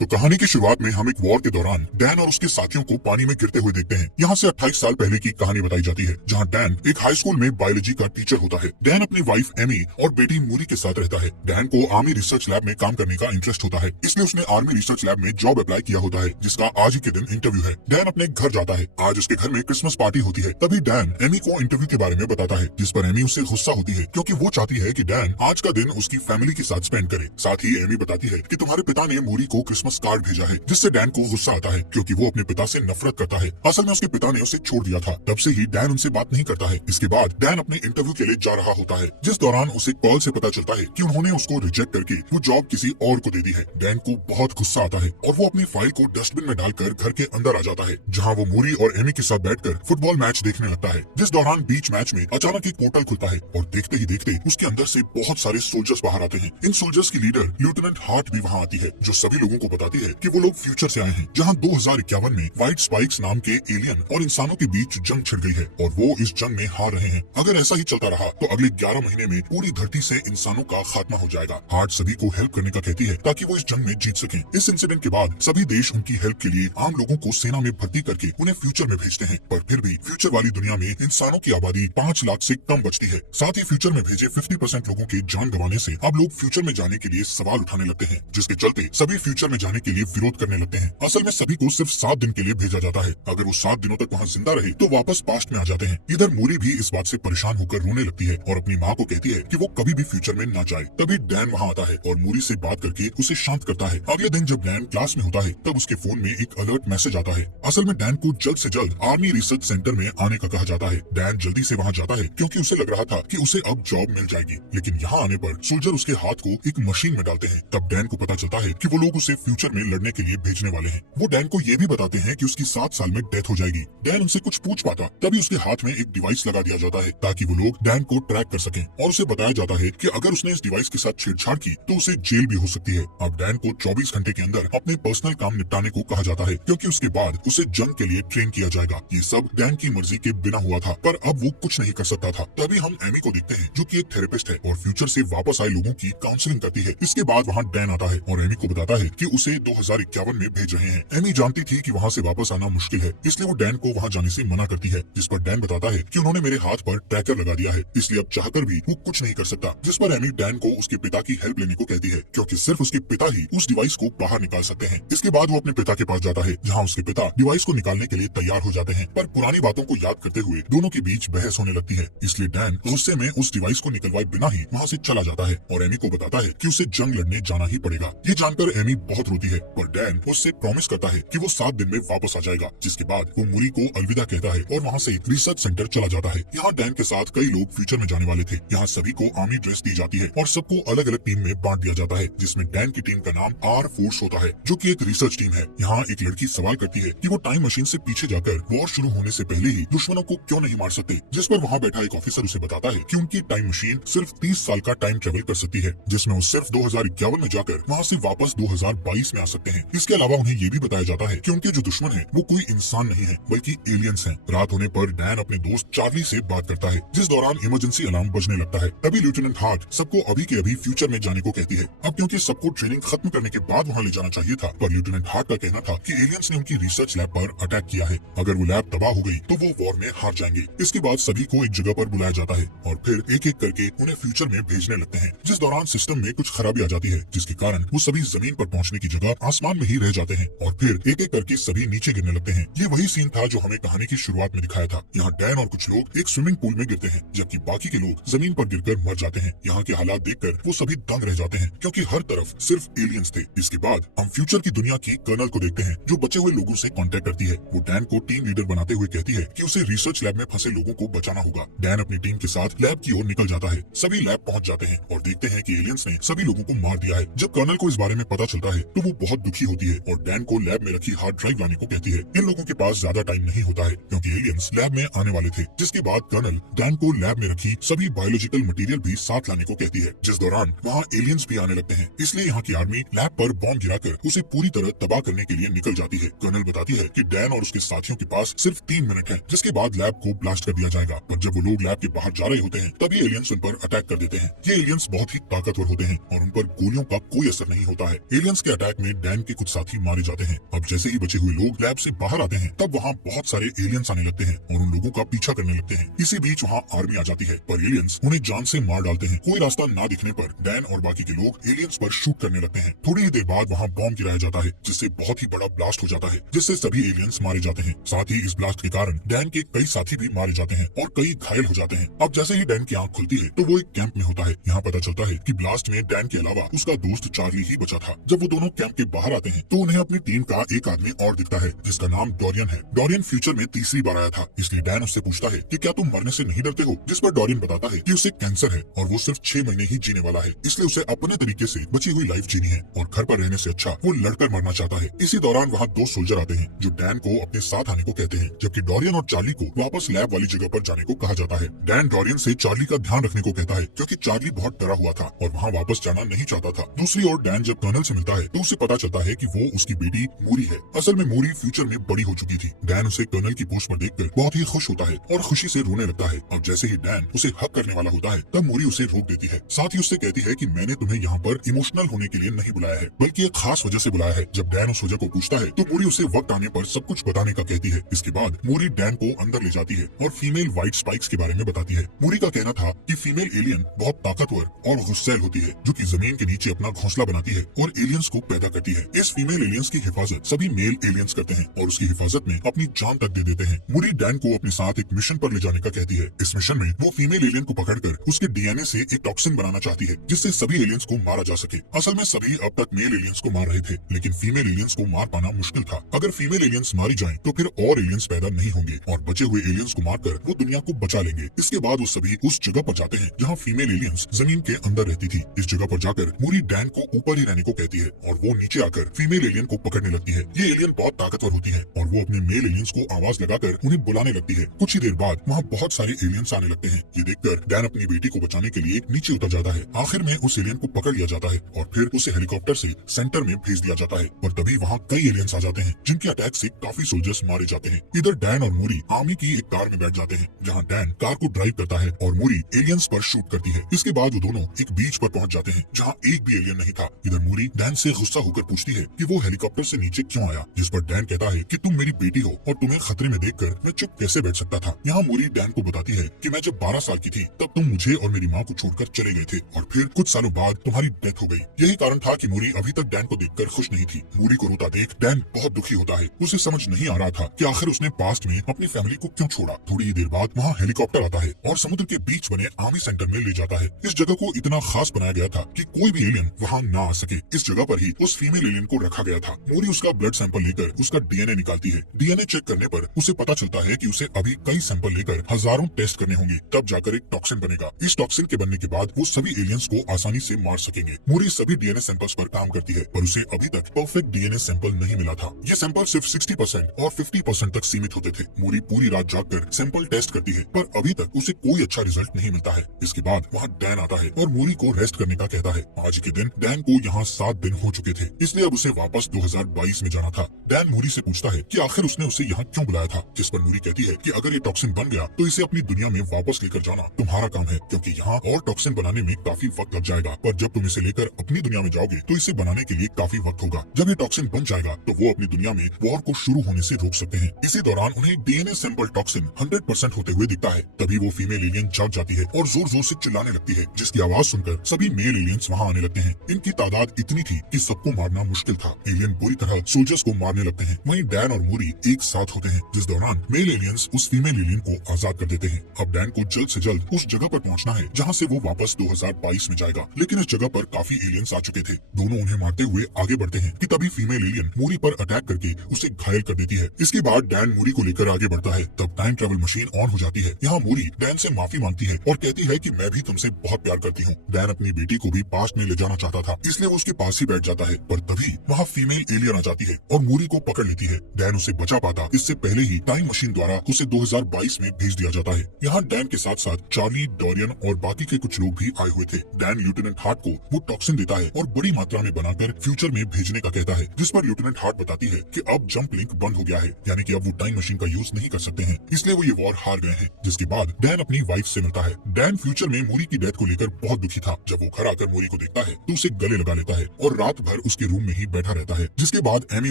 तो कहानी की शुरुआत में हम एक वॉर के दौरान डैन और उसके साथियों को पानी में गिरते हुए देखते हैं। यहाँ से 28 साल पहले की कहानी बताई जाती है, जहाँ डैन एक हाई स्कूल में बायोलॉजी का टीचर होता है। डैन अपनी वाइफ एमी और बेटी मूरी के साथ रहता है। डैन को आर्मी रिसर्च लैब में काम करने का इंटरेस्ट होता है, इसलिए उसने आर्मी रिसर्च लैब में जॉब अप्लाई किया होता है, जिसका आज ही के दिन इंटरव्यू है। डैन अपने घर जाता है। आज उसके घर में क्रिसमस पार्टी होती है। तभी डैन एमी को इंटरव्यू के बारे में बताता है, जिस पर एमी उससे गुस्सा होती है, क्योंकि वो चाहती है कि डैन आज का दिन उसकी फैमिली के साथ स्पेंड करे। साथ ही एमी बताती है कि तुम्हारे पिता ने मूरी को क्रिसमस कार्ड भेजा है, जिससे डैन को गुस्सा आता है, क्योंकि वो अपने पिता से नफरत करता है। असल में उसके पिता ने उसे छोड़ दिया था। तब से ही डैन उनसे बात नहीं करता है। इसके बाद डैन अपने इंटरव्यू के लिए जा रहा होता है, जिस दौरान उसे कॉल से पता चलता है कि उन्होंने उसको रिजेक्ट करके वो जॉब किसी और को दे दी है। डैन को बहुत गुस्सा आता है और वो अपनी फाइल को डस्टबिन में डालकर घर के अंदर आ जाता है, जहाँ वो मूरी और एमी के साथ बैठकर फुटबॉल मैच देखने लगता है। जिस दौरान बीच मैच में अचानक एक पोर्टल खुलता है और देखते ही देखते उसके अंदर से बहुत सारे सोल्जर्स बाहर आते हैं। इन सोल्जर्स की लीडर लेफ्टिनेंट हार्ट भी वहाँ आती है, जो सभी लोगों को बताती है कि वो लोग फ्यूचर से आए हैं, जहाँ 2051 में व्हाइट स्पाइक्स नाम के एलियन और इंसानों के बीच जंग छिड़ गई है और वो इस जंग में हार रहे हैं। अगर ऐसा ही चलता रहा तो अगले 11 महीने में पूरी धरती से इंसानों का खात्मा हो जाएगा। हार्ट सभी को हेल्प करने का कहती है, ताकि वो इस जंग में जीत सकें। इस इंसिडेंट के बाद सभी देश उनकी हेल्प के लिए आम लोगों को सेना में भर्ती करके उन्हें फ्यूचर में भेजते हैं, पर फिर भी फ्यूचर वाली दुनिया में इंसानों की आबादी 5 लाख से कम बचती है। साथ ही फ्यूचर में भेजे 50% लोगों के जान गंवाने से अब लोग फ्यूचर में जाने के लिए सवाल उठाने लगते हैं, जिसके चलते सभी फ्यूचर में जाने के लिए विरोध करने लगते हैं। असल में सभी को सिर्फ 7 दिन के लिए भेजा जाता है। अगर वो 7 दिनों तक वहाँ जिंदा रहे तो वापस पास्ट में आ जाते हैं। इधर मूरी भी इस बात से परेशान होकर रोने लगती है और अपनी माँ को कहती है कि वो कभी भी फ्यूचर में ना जाए। तभी डैन वहाँ आता है और मूरी से बात करके उसे शांत करता है। अगले दिन जब डैन क्लास में होता है तब उसके फोन में एक अलर्ट मैसेज आता है। असल में डैन को जल्द से जल्द आर्मी रिसर्च सेंटर में आने का कहा जाता है। डैन जल्दी से वहाँ जाता है, क्योंकि उसे लग रहा था कि उसे अब जॉब मिल जाएगी, लेकिन यहाँ आने पर सोल्जर उसके हाथ को एक मशीन में डालते हैं। तब डैन को पता चलता है कि वो लोग उसे फ्यूचर में लड़ने के लिए भेजने वाले हैं। वो डैन को ये भी बताते हैं कि उसकी 7 साल में डेथ हो जाएगी। डैन उनसे कुछ पूछ पाता, तभी उसके हाथ में एक डिवाइस लगा दिया जाता है, ताकि वो लोग डैन को ट्रैक कर सकें, और उसे बताया जाता है कि अगर उसने इस डिवाइस के साथ छेड़छाड़ की तो उसे जेल भी हो सकती है। अब डैन को 24 घंटे के अंदर अपने पर्सनल काम निपटाने को कहा जाता है, क्योंकि उसके बाद उसे जंग के लिए ट्रेन किया जाएगा। ये सब डैन की मर्जी के बिना हुआ था, पर अब वो कुछ नहीं कर सकता था। तभी हम एमी को देखते हैं, जो कि एक थेरेपिस्ट है और फ्यूचर से वापस आए लोगों की काउंसलिंग करती है। इसके बाद वहाँ डैन आता है और एमी को बताता है कि उसे 2051 में भेज रहे हैं। एमी जानती थी कि वहाँ से वापस आना मुश्किल है, इसलिए वो डैन को वहाँ जाने से मना करती है, जिस पर डैन बताता है कि उन्होंने मेरे हाथ पर ट्रैकर लगा दिया है, इसलिए अब चाहकर भी वो कुछ नहीं कर सकता। जिस पर एमी डैन को उसके पिता की हेल्प लेने को कहती है, क्योंकि सिर्फ उसके पिता ही उस डिवाइस को बाहर निकाल सकते हैं। इसके बाद वो अपने पिता के पास जाता है, जहाँ उसके पिता डिवाइस को निकालने के लिए तैयार हो जाते हैं, पर पुरानी बातों को याद करते हुए दोनों के बीच बहस होने लगती है। इसलिए डैन गुस्से में उस डिवाइस को निकलवाए बिना ही वहाँ से चला जाता है और एमी को बताता है कि उसे जंग लड़ने जाना ही पड़ेगा। ये जानकर एमी बहुत रोती है, पर डैन उससे प्रॉमिस करता है कि वो 7 दिन में वापस आ जाएगा। जिसके बाद वो मूरी को अलविदा कहता है और वहाँ से रिसर्च सेंटर चला जाता है। यहाँ डैन के साथ कई लोग फ्यूचर में जाने वाले थे। यहाँ सभी को आर्मी ड्रेस दी जाती है और सबको अलग अलग टीम में बांट दिया जाता है, जिसमें डैन की टीम का नाम आर फोर्स होता है, जो कि एक रिसर्च टीम है। यहाँ एक लड़की सवाल करती है कि वो टाइम मशीन से पीछे जाकर वॉर शुरू होने से पहले ही दुश्मनों को क्यों नहीं मार सकते, जिस पर वहाँ बैठा एक ऑफिसर उसे बताता है कि उनकी टाइम मशीन सिर्फ 30 साल का टाइम ट्रेवल कर सकती है, जिसमें वो सिर्फ 2051 में जाकर वहाँ से वापस 2022 में आ सकते हैं। इसके अलावा उन्हें ये भी बताया जाता है कि उनके जो दुश्मन है वो कोई इंसान नहीं है, बल्कि एलियंस हैं। रात होने पर डैन अपने दोस्त चार्ली से बात करता है, जिस दौरान इमरजेंसी अलार्म बजने लगता है। तभी लेफ्टिनेंट हार्ट सबको अभी के अभी फ्यूचर में जाने को कहती है। अब क्योंकि सबको ट्रेनिंग खत्म करने के बाद वहाँ ले जाना चाहिए था, पर लेफ्टिनेंट हार्ट का कहना था कि एलियंस ने उनकी रिसर्च लैब पर अटैक किया है। अगर वो लैब तबाह हो गई तो वो वॉर में हार जाएंगे। इसके बाद सभी को एक जगह पर बुलाया जाता है और फिर एक एक करके उन्हें फ्यूचर में भेजने लगते हैं, जिस दौरान सिस्टम में कुछ खराबी आ जाती है, जिसके कारण वो सभी जमीन पर पहुंचने की जगह आसमान में ही रह जाते हैं और फिर एक एक करके सभी नीचे गिरने लगते हैं। ये वही सीन था जो हमें कहानी की शुरुआत में दिखाया था। यहाँ डैन और कुछ लोग एक स्विमिंग पूल में गिरते हैं, जबकि बाकी के लोग जमीन पर गिरकर मर जाते हैं। यहाँ के हालात देखकर वो सभी दंग रह जाते हैं, क्योंकि हर तरफ सिर्फ एलियंस थे। इसके बाद हम फ्यूचर की दुनिया की कर्नल को देखते हैं, जो बचे हुए लोगों से कांटेक्ट करती है। वो डैन को टीम लीडर बनाते हुए कहती है कि उसे रिसर्च लैब में फंसे लोगों को बचाना होगा। डैन अपनी टीम के साथ लैब की ओर निकल जाता है। सभी लैब पहुंच जाते हैं और देखते हैं कि एलियंस ने सभी लोगों को मार दिया है। जब कर्नल को इस बारे में पता चलता है तो वो बहुत दुखी होती है और डैन को लैब में रखी हार्ड ड्राइव लाने को कहती है। इन लोगों के पास ज्यादा टाइम नहीं होता है, क्योंकि एलियंस लैब में आने वाले थे। जिसके बाद कर्नल डैन को लैब में रखी सभी बायोलॉजिकल मटेरियल भी साथ लाने को कहती है, जिस दौरान वहाँ एलियंस भी आने लगते हैं। इसलिए यहाँ की आर्मी लैब पर बॉम्ब गिराकर उसे पूरी तरह तबाह करने के लिए निकल जाती है। कर्नल बताती है कि डैन और उसके साथियों के पास सिर्फ 3 मिनट है, जिसके बाद लैब को ब्लास्ट कर दिया जाएगा। पर जब वो लोग लैब के बाहर जा रहे होते हैं तभी एलियंस उन पर अटैक कर देते हैं। ये एलियंस बहुत ही ताकतवर होते हैं और उन पर गोलियों का कोई असर नहीं होता है। एलियंस के अटैक अटैक में डैन के कुछ साथी मारे जाते हैं। अब जैसे ही बचे हुए लोग लैब से बाहर आते हैं तब वहाँ बहुत सारे एलियंस आने लगते हैं और उन लोगों का पीछा करने लगते हैं। इसी बीच वहाँ आर्मी आ जाती है पर एलियंस उन्हें जान से मार डालते हैं। कोई रास्ता ना दिखने पर डैन और बाकी के लोग एलियंस पर शूट करने लगते हैं। थोड़ी ही देर बाद वहाँ बॉम्ब गिराया जाता है जिससे बहुत ही बड़ा ब्लास्ट हो जाता है जिससे सभी एलियंस मारे जाते हैं। साथ ही इस ब्लास्ट के कारण डैन के कई साथी भी मारे जाते हैं और कई घायल हो जाते हैं। अब जैसे ही डैन की आंख खुलती है तो वो एक कैंप में होता है। यहाँ पता चलता है कि ब्लास्ट में डैन के अलावा उसका दोस्त चार्ली ही बचा था। जब वो दोनों कैंप के बाहर आते हैं तो उन्हें अपनी टीम का एक आदमी और दिखता है जिसका नाम डोरियन है। डोरियन फ्यूचर में तीसरी बार आया था इसलिए डैन उससे पूछता है कि क्या तुम मरने से नहीं डरते हो, जिस पर डोरियन बताता है कि उसे कैंसर है और वो सिर्फ 6 महीने ही जीने वाला है, इसलिए उसे अपने तरीके से बची हुई लाइफ जीनी है और घर पर रहने से अच्छा वो लड़कर मरना चाहता है। इसी दौरान वहाँ 2 सोल्जर आते हैं जो डैन को अपने साथ आने को कहते हैं जबकि डोरियन और चार्ली को वापस लैब वाली जगह पर जाने को कहा जाता है। डैन डोरियन से चार्ली का ध्यान रखने को कहता है क्योंकि चार्ली बहुत डरा हुआ था और वहाँ वापस जाना नहीं चाहता था। दूसरी ओर डैन जब कर्नल से मिलता है तो उसे पता चलता है कि वो उसकी बेटी मूरी है। असल में मूरी फ्यूचर में बड़ी हो चुकी थी। डैन उसे कर्नल की पोस्ट पर देखकर बहुत ही खुश होता है और खुशी से रोने लगता है। अब जैसे ही डैन उसे हक करने वाला होता है तब मूरी उसे रोक देती है। साथ ही उससे कहती है कि मैंने तुम्हें यहाँ पर इमोशनल होने के लिए नहीं बुलाया है बल्कि एक खास वजह से बुलाया है। जब डैन उस वजह को पूछता है तो मूरी उसे वक्त आने पर सब कुछ बताने का कहती है। इसके बाद मूरी डैन को अंदर ले जाती है और फीमेल व्हाइट स्पाइक्स के बारे में बताती है। मूरी का कहना था कि फीमेल एलियन बहुत ताकतवर और गुस्सैल होती है जो कि जमीन के नीचे अपना घोंसला बनाती है और एलियंस को पैदा करती है। इस फीमेल एलियंस की हिफाजत सभी मेल एलियंस करते हैं और उसकी हिफाजत में अपनी जान तक दे देते हैं। मूरी डैन को अपने साथ एक मिशन पर ले जाने का कहती है। इस मिशन में वो फीमेल एलियन को पकड़कर उसके डीएनए से एक टॉक्सिन बनाना चाहती है जिससे सभी एलियंस को मारा जा सके। असल में सभी अब तक मेल एलियंस को मार रहे थे लेकिन फीमेल एलियंस को मार पाना मुश्किल था। अगर फीमेल एलियंस मारी जाएं तो फिर और एलियंस पैदा नहीं होंगे और बचे हुए एलियंस को मारकर वो दुनिया को बचा लेंगे। इसके बाद वो सभी उस जगह पर जाते हैं जहाँ फीमेल एलियंस जमीन के अंदर रहती थी। इस जगह पर जाकर मूरी डैन को ऊपर ही रहने को कहती है और वो नीचे आकर फीमेल एलियन को पकड़ने लगती है। ये एलियन बहुत ताकतवर होती है और वो अपने मेल एलियंस को आवाज लगाकर उन्हें बुलाने लगती है। कुछ ही देर बाद वहाँ बहुत सारे एलियंस आने लगते हैं। ये देखकर डैन अपनी बेटी को बचाने के लिए नीचे उतर जाता है। आखिर में उस एलियन को पकड़ लिया जाता है और फिर उसे हेलीकॉप्टर से सेंटर में भेज दिया जाता है। पर तभी वहाँ कई एलियंस आ जाते हैं जिनके अटैक से काफी सोल्जर्स मारे जाते हैं। इधर डैन और मूरी आर्मी की एक कार में बैठ जाते हैं जहाँ डैन कार को ड्राइव करता है और मूरी एलियंस पर शूट करती है। इसके बाद वो दोनों एक बीच पर पहुँच जाते हैं जहाँ एक भी एलियन नहीं था। इधर मूरी डैन से गुस्सा होकर पूछती है कि वो हेलीकॉप्टर से नीचे क्यों आया, जिस पर डैन कहता है कि तुम मेरी बेटी हो और तुम्हें खतरे में देखकर मैं चुप कैसे बैठ सकता था। यहाँ मूरी डैन को बताती है कि मैं जब 12 साल की थी तब तुम मुझे और मेरी माँ को छोड़कर चले गए थे और फिर कुछ सालों बाद तुम्हारी डेथ हो गई। यही कारण था कि मूरी अभी तक डैन को देखकर खुश नहीं थी। मूरी को रोता देख डैन बहुत दुखी होता है। उसे समझ नहीं आ रहा था कि आखिर उसने पास्ट में अपनी फैमिली को क्यों छोड़ा। थोड़ी ही देर बाद वहाँ हेलीकॉप्टर आता है और समुद्र के बीच बने आर्मी सेंटर में ले जाता है। इस जगह को इतना खास बनाया गया था कि कोई भी एलियन वहाँ ना आ सके। इस जगह पर ही उस फीमेल एलियन को रखा गया था। मूरी उसका ब्लड सैंपल लेकर उसका डीएनए निकालती है। डीएनए चेक करने पर उसे पता चलता है कि उसे अभी कई सैंपल लेकर हजारों टेस्ट करने होंगे तब जाकर एक टॉक्सिन बनेगा। इस टॉक्सिन के बनने के बाद वो सभी एलियंस को आसानी से मार सकेंगे। मूरी सभी डीएनए सैंपल्स पर काम करती है पर उसे अभी तक परफेक्ट डीएनए सैंपल नहीं मिला था। ये सैंपल सिर्फ 60% और 50% तक सीमित होते थे। मूरी पूरी रात जागकर सैंपल टेस्ट करती है पर अभी तक उसे कोई अच्छा रिजल्ट नहीं मिलता है। इसके बाद वहाँ डैन आता है और मूरी को रेस्ट करने का कहता है। आज के दिन डैन को यहाँ 7 दिन हो चुके थे इसलिए अब उसे वापस 2022 में जाना था। डैन मूरी से पूछता है कि आखिर उसने उसे यहाँ क्यों बुलाया था, जिस पर मूरी कहती है कि अगर ये टॉक्सिन बन गया तो इसे अपनी दुनिया में वापस लेकर जाना तुम्हारा काम है क्योंकि यहाँ और टॉक्सिन बनाने में काफी वक्त लग जाएगा, पर जब तुम इसे लेकर अपनी दुनिया में जाओगे तो इसे बनाने के लिए काफी वक्त होगा। जब ये टॉक्सिन बन जाएगा तो वो अपनी दुनिया में वॉर को शुरू होने से रोक सकते हैं। इसी दौरान उन्हें डीएनए सैंपल टॉक्सिन 100% होते हुए दिखता है। तभी वो फीमेल एलियन जाग जाती है और जोर जोर से चिल्लाने लगती है जिसकी आवाज सुनकर सभी मेल एलियंस वहाँ आने लगते हैं। इनकी तादाद इतनी थी कि सबको मारना मुश्किल था। एलियन बुरी तरह सोल्जर्स को मारने लगते हैं। वहीं डैन और मूरी एक साथ होते हैं जिस दौरान मेल एलियंस उस फीमेल एलियन को आजाद कर देते हैं। अब डैन को जल्द से जल्द उस जगह पर पहुंचना है जहां से वो वापस 2022 में जाएगा, लेकिन इस जगह पर काफी एलियंस आ चुके थे। दोनों उन्हें मारते हुए आगे बढ़ते हैं कि तभी फीमेल एलियन मूरी पर अटैक करके उसे घायल कर देती है। इसके बाद डैन मूरी को लेकर आगे बढ़ता है। तब टाइम ट्रेवल मशीन ऑन हो जाती है। यहाँ मूरी डैन से माफी मांगती है और कहती है कि मैं भी तुमसे बहुत प्यार करती हूँ। डैन अपनी बेटी को भी पास्ट में ले जाना चाहता था इसलिए वो उसके पास ही बैठ जाता है, पर तभी वहाँ फीमेल एलियन आ जाती है और मूरी को पकड़ लेती है। डैन उसे बचा पाता इससे पहले ही टाइम मशीन द्वारा उसे 2022 में भेज दिया जाता है। यहाँ डैन के साथ साथ चार्ली, डोरियन और बाकी के कुछ लोग भी आए हुए थे। डैन लेफ्टिनेंट हार्ट को वो टॉक्सिन देता है और बड़ी मात्रा में बनाकर फ्यूचर में भेजने का कहता है, जिस पर लेफ्टिनेंट हार्ट बताती है कि अब जंप लिंक बंद हो गया है, यानी कि अब वो टाइम मशीन का यूज नहीं कर सकते हैं, इसलिए वो ये वॉर हार गए हैं। जिसके बाद डैन अपनी वाइफ से मिलता है। डैन फ्यूचर में मूरी की डेथ को लेकर बहुत दुखी था। जब वो घर आकर मूरी को देखता है तो उसे गले लगा लेता है और रात भर उसके रूम में ही बैठा रहता है। जिसके बाद एमी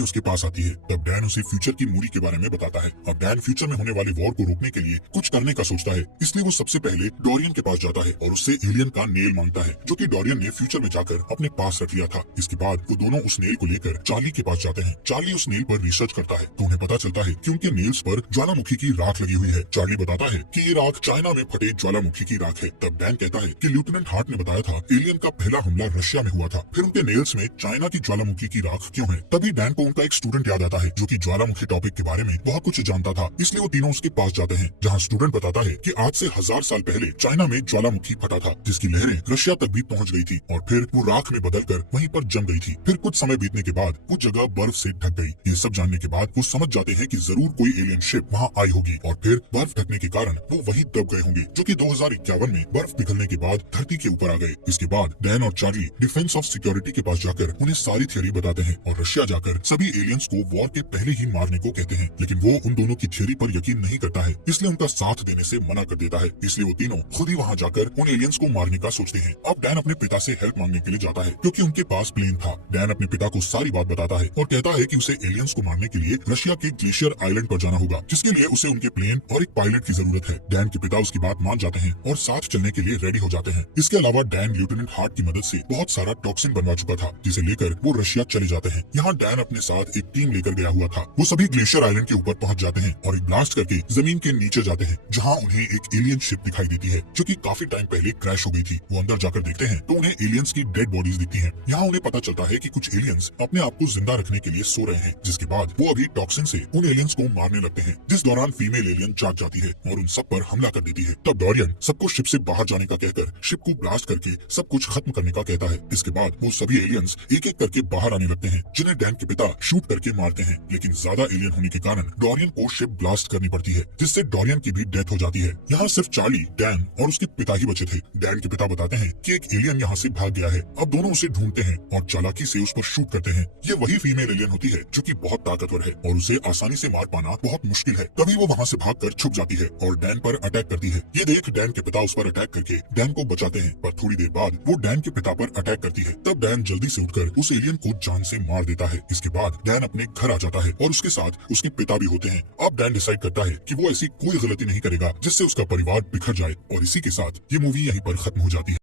उसके पास आती है। तब डैन उसे फ्यूचर की मूरी के बारे में बताता है। अब डैन फ्यूचर में होने वाले वॉर को रोकने के लिए कुछ करने का सोचता है, इसलिए वो सबसे पहले डोरियन के पास जाता है और उससे एलियन का नेल मांगता है, जो कि डोरियन ने फ्यूचर में जाकर अपने पास रख लिया था। इसके बाद वो दोनों उस नेल को लेकर चार्ली के पास जाते हैं। चार्ली उस नेल पर रिसर्च करता है तो उन्हें पता चलता है कि उनके नेल्स पर ज्वालामुखी की राख लगी हुई है। चार्ली बताता है कि ये राख चाइना में फटे ज्वालामुखी की राख है। तब डैन कहता है कि लेफ्टिनेंट हार्ट ने बताया था एलियन का पहला हमला रशिया में हुआ था, फिर उनके नेल्स में चाइना की ज्वालामुखी की राख क्यों है। तभी डैन को उनका एक स्टूडेंट याद आता है जो कि ज्वालामुखी टॉपिक के बारे में बहुत कुछ जानता था, इसलिए वो तीनों उसके पास जाते हैं, जहाँ स्टूडेंट बताता है कि आज से 1000 साल पहले चाइना में ज्वालामुखी फटा था, जिसकी लहरें रशिया तक भी पहुंच गई थी और फिर वो राख में बदलकर वहीं पर जम गई थी। फिर कुछ समय बीतने के बाद वो जगह बर्फ से ढक गई। ये सब जानने के बाद वो समझ जाते हैं कि जरूर कोई एलियन शिप वहाँ आई होगी और फिर बर्फ ढकने के कारण वो वहीं दब गए होंगे, जो कि 2051 में बर्फ पिघलने के बाद धरती के ऊपर आ गए। इसके बाद डैन और चार्ली डिफेंस ऑफ सिक्योरिटी के पास जाकर उन्हें सारी थ्योरी बताते हैं और रशिया जाकर सभी एलियंस को वॉर के पहले ही मारने को कहते हैं, लेकिन वो उन दोनों की थ्योरी पर यकीन नहीं करता है, इसलिए उनका साथ देने से मना कर देता है। इसलिए वो तीनों खुद ही वहाँ जाकर उन एलियंस को मारने का सोचते हैं। अब डैन अपने पिता से हेल्प मांगने के लिए जाता है क्योंकि उनके पास प्लेन था। डैन अपने पिता को सारी बात बताता है और कहता है कि उसे एलियंस को मारने के लिए रशिया के ग्लेशियर आइलैंड पर जाना होगा, जिसके लिए उसे उनके प्लेन और एक पायलट की जरूरत है। डैन के पिता उसकी बात मान जाते हैं और साथ चलने के लिए रेडी हो जाते हैं। इसके अलावा डैन लेफ्टिनेंट हार्ट की मदद से बहुत सारा टॉक्सिन बनवा चुका था, जिसे लेकर वो रशिया चले जाते हैं। यहाँ डैन अपने साथ एक टीम लेकर गया हुआ था। वो सभी ग्लेशियर आइलैंड के ऊपर पहुंच जाते हैं और एक ब्लास्ट करके जमीन के नीचे जाते हैं, जहाँ उन्हें एक एलियन शिप दिखाई देती है जो कि काफी टाइम पहले क्रैश हो गई थी। वो अंदर जाकर देखते हैं तो उन्हें एलियंस की डेड बॉडीज दिखती हैं। यहाँ उन्हें पता चलता है कि कुछ एलियंस अपने आप को जिंदा रखने के लिए सो रहे हैं, जिसके बाद वो अभी टॉक्सिन से उन एलियंस को मारने लगते हैं, जिस दौरान फीमेल एलियन जाग जाती है और उन सब पर हमला कर देती है। तब डोरियन सबको शिप से बाहर जाने का कहकर शिप को ब्लास्ट करके सब कुछ खत्म करने का कहता है। इसके बाद वो सभी एलियंस एक एक करके बाहर आने लगते हैं, जिन्हें डैन के पिता शूट करके मारते हैं, लेकिन ज्यादा एलियन होने के कारण डोरियन को शिप ब्लास्ट करनी पड़ती है, जिससे डोरियन की भी डेथ हो जाती है। यहाँ सिर्फ चार्ली, डैन और उसके पिता ही बचे थे। डैन के पिता बताते हैं कि एक एलियन यहाँ से भाग गया है। अब दोनों उसे ढूंढते हैं और चालाकी से उस पर शूट करते हैं। ये वही फीमेल एलियन होती है जो कि बहुत ताकतवर है और उसे आसानी से मार पाना बहुत मुश्किल है। तभी वो वहाँ से भागकर छुप जाती है और डैन पर अटैक करती है। ये देख डैन के पिता उस पर अटैक करके डैन को बचाते हैं, पर थोड़ी देर बाद वो डैन के पिता पर अटैक करती है। तब डैन जल्दी से उठकर उस एलियन को जान से मार देता है। इसके बाद डैन अपने घर आ जाता है और उसके साथ उसके पिता भी होते हैं। अब डैन डिसाइड करता है कि वो ऐसी कोई गलती नहीं करेगा जिससे उसका परिवार बिखर जाए और इसी के साथ ये मूवी यहीं पर खत्म हो जाती है।